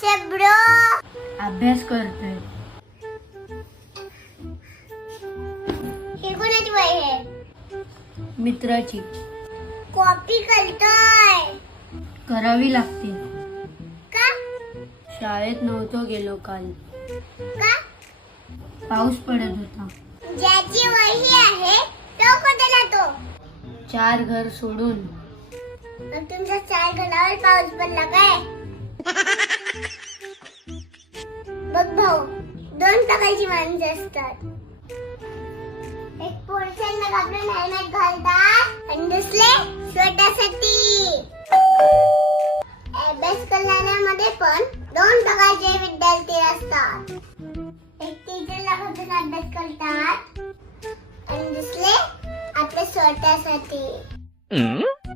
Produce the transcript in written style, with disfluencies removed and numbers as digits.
WhatsApp bro. अभ्यास करतोय. हे कोणाची वही आहे? मित्राची. कॉपी करतोय. करावी लागते. का? शाळेत नव्हतो गेलो काल. का? पाऊस पडत होता. ज्याची वही आहे तो कुठे जातो? 4 घर सोडून. मग तुमच्या 4 घरावर पाऊस पडला काय? बघ भाऊ, 2 प्रकारची माणसं असतात. एक पोलिसांना घाबरून हेल्मेट घालतात आणि दुसरे स्वतःसाठी. अभ्यास करणाऱ्यामध्ये पण 2 प्रकारचे विद्यार्थी असतात. एक टीचरला घाबरून अभ्यास करतात आणि दुसरे आपल्या स्वतःसाठी.